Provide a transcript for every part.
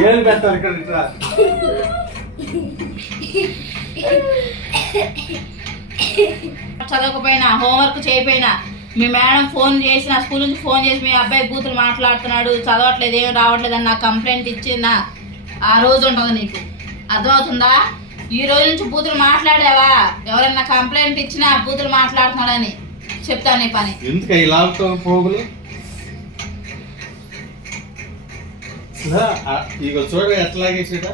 ఏం ఇక్కడ ఇట్లా చదవకపోయినా హోంవర్క్ చేయకపోయినా మీ మేడం ఫోన్ చేసి నా స్కూల్ నుంచి ఫోన్ చేసి మీ అబ్బాయి బూతులు మాట్లాడుతున్నాడు చదవట్లేదు ఏం రావట్లేదు అని నాకు కంప్లైంట్ ఇచ్చిందా? ఆ రోజు ఉంటుంది నీకు. అర్థమవుతుందా? ఈ రోజు నుంచి బూతులు మాట్లాడావా? ఎవరైనా కంప్లైంట్ ఇచ్చినా బూతులు మాట్లాడుతున్నాడని చెప్తాను నీ పని. ఎందుకు పోగులు? ఇగో చూడ ఎట్లాగేసేట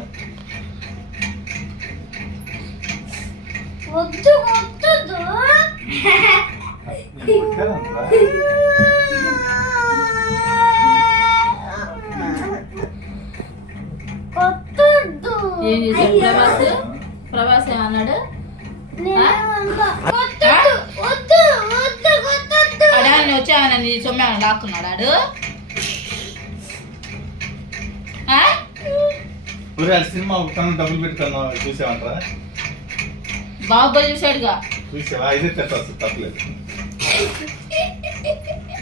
వద్దు వద్దు ప్రభాస్? ప్రభాస్ ఏమన్నాడు? అడాన్ని వచ్చామని నీ సొమ్మేమని లాక్కున్నాడు ఆ సినిమా ఒకసారి డబ్బులు పెట్టుకున్నా చూసావంటారా? బాహుబలి చూశాడుగా. చూసావా? ఇదే పెట్టచ్చు తప్పలేదు.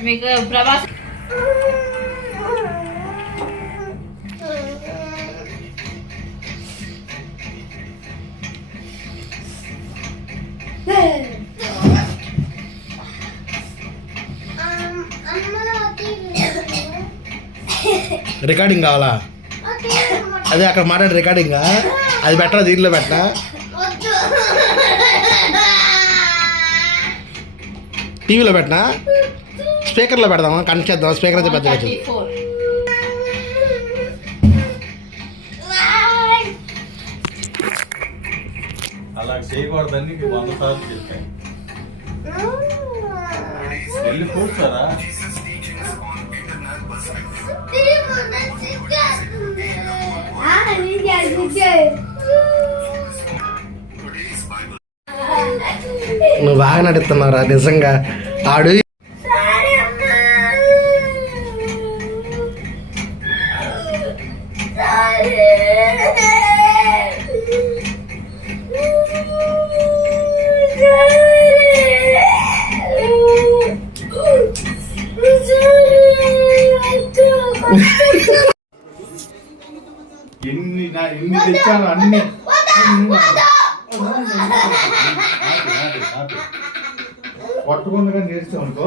మీకు ప్రభాస్ రికార్డింగ్ కావాలా? అదే అక్కడ మాట్లాడే రికార్డింగ్? అది పెట్టరా దీంట్లో పెట్టరా? వద్దు టీవీలో పెట్టనా? స్పీకర్లో పెడదామా? కనెక్ట్ చేద్దాం స్పీకర్ అయితే ఫోర్ అలా చేయకూడదని వంద సార్లు చెప్పాను. వెళ్ళి కూర్చోరా. నువ్వు బాగా నడుస్తున్నావురా నిజంగా ఆడు ఎన్ని నా ఎన్ని తెచ్చాను అన్ని. పట్టుకుందిగా నేర్చావు అనుకో